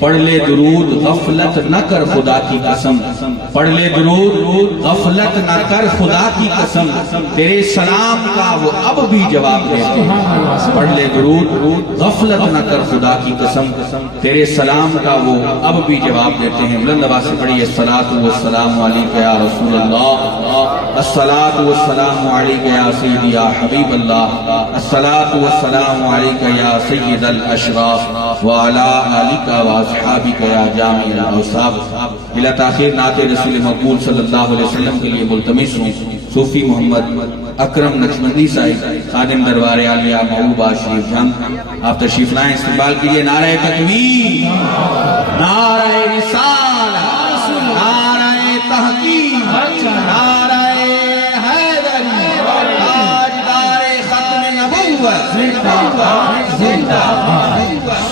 پڑھ لے درود غفلت نہ کر خدا کی قسم، پڑھ لے درود غفلت نہ کر خدا کی قسم، تیرے سلام کا وہ اب بھی جواب دیتے ہیں۔ پڑھ لے درود غفلت نہ کر خدا کی قسم، تیرے سلام کا وہ اب بھی جواب دیتے ہیں۔ بلند آواز سے پڑھیے الصلاۃ والسلام علیک یا رسول اللہ، الصلاۃ والسلام علیک یا سیدی یا حبیب اللہ، الصلاۃ والسلام علیک یا سید الاشراف وعلی آلک واصحابک یا جامع الاوصاف۔ بلا تاخیر نعت رسول مقبول صلی اللہ علیہ وسلم کے لیے ملتمس ہوں صوفی محمد اکرم نقشبندی صاحب خادم دربار عالیہ محبوبہ شریف جنگ، آپ تشریف لائیں استقبال کیجئے۔ نعرہ تکبیر، نعرہ رسالہ، نعرہ تحقیق، نعرہ حیدری، تاجدار ختم نبوت، زندہ باد۔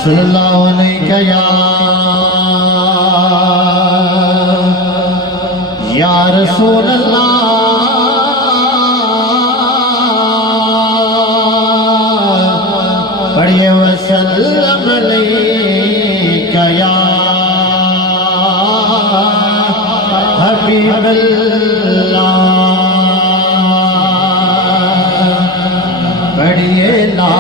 صلی اللہ علیہ یا رسول اللہ، پڑھیے وسلم علیک یا حبیب اللہ، پڑھیے لا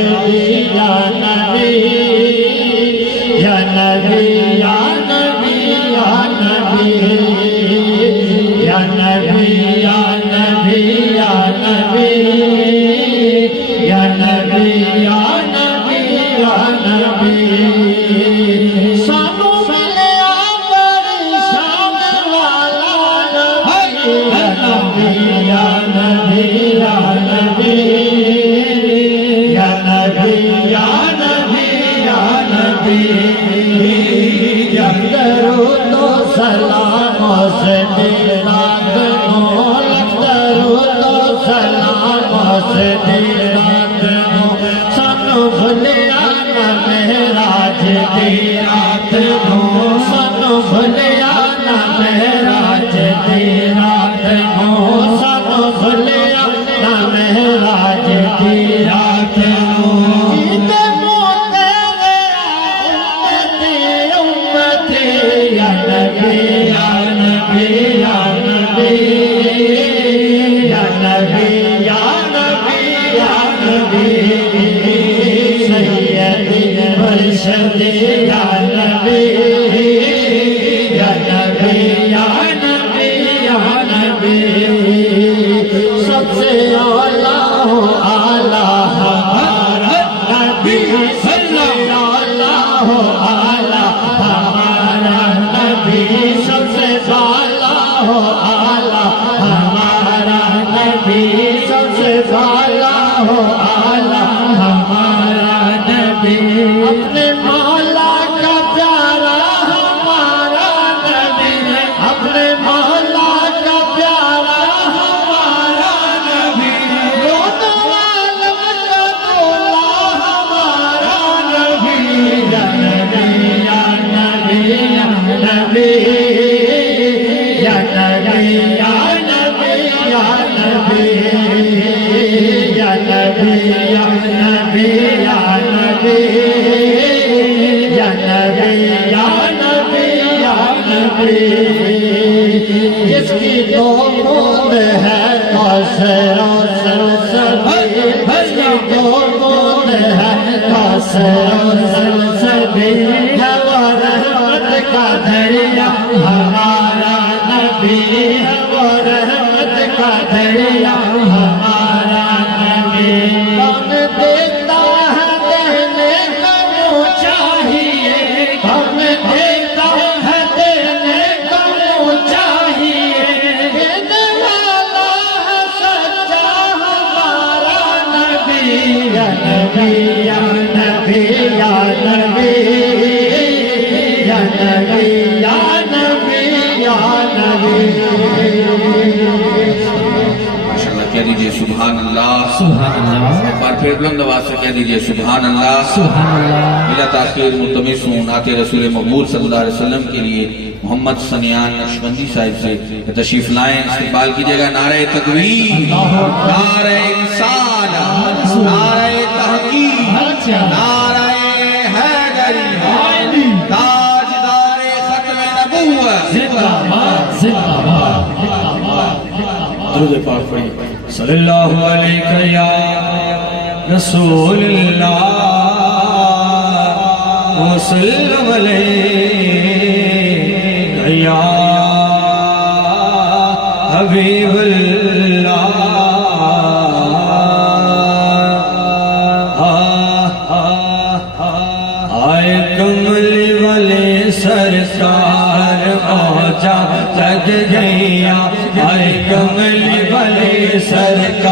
سیدی یا نبی یا نبی یا نبی یا نبی یا نبی یا نبی یا نبی یا نبی یا نبی یا نبی سانو ملیا بڑی شان والا نبی یا نبی یا نبی یا نبی یا نبی یا نبی یا درود و سلام سے تیرا دنوں درود و سلام سے تیرا دنوں سانو بھلیا نہ مہراج دی رات نوں سانو بھلیا نہ مہراج دی رات نوں سانو بھلیا نہ مہراج دی رات نوں یا نبی یا نبی یا نبی یا نبی یا نبی یا نبی سیدی مرشد یا نبی یا نبی یا نبی یا نبی سب سے اعلیٰ ہو اعلیٰ ہمارا نبی سب سے اعلیٰ ہو اعلیٰ ہمارا نبی سب سے بالا ہو اعلیٰ ہمارا نبی سب سے بالا ہو اعلیٰ ہمارا نبی اپنے مولا کا پیارا ہمارا نبی اپنے مولا کا پیارا ہمارا نبی دونوں عالم کا دولا ہمارا نبی یا نبی یا نبی یا نبی یا نبی یا نبی یا نبی یا نبی یا نبی یا نبی یا نبی یا نبی یا نبی جس کی دو بوند ہے کوثر و سلسبیل جس کی دو بوند ہے کوثر و سلسبیل ہے وہ رحمت کا دریا ہمارا نبی ہے وہ رحمت کا دریا ہمارا نبی کون دیتا ہے دینے کا منہ چاہیے کون دیتا ہے دینے کا منہ چاہیے دینے والا ہے سچا ہمارا نبی یا نبی یا نبی یا نبی یا نبی یا نبی یا نبی ماشاءاللہ کہہ دیجئے سبحان اللہ سبحان اللہ ایک بار پھر بلند آواز سے کہہ دیجئے سبحان اللہ سبحان اللہ بلا تاخیر ملتمس ہوں نعت رسول مقبول صلی اللہ علیہ وسلم کے لیے محمد سنیان نقشبندی صاحب سے تشریف لائیں استقبال کیجئے گا نعرہ تکبیر نعرہ انسان نعرہ تحقیق نعرہ حیدری تاجدار ختم نبوت زندہ باد زندہ باد درود پاک پڑھیے صلی اللہ علیہ یا رسول اللہ وسلم علیہ یا حبیب اللہ آئے کملی والے سرکار پہنچا تک گیا آئے کملی والے سرکار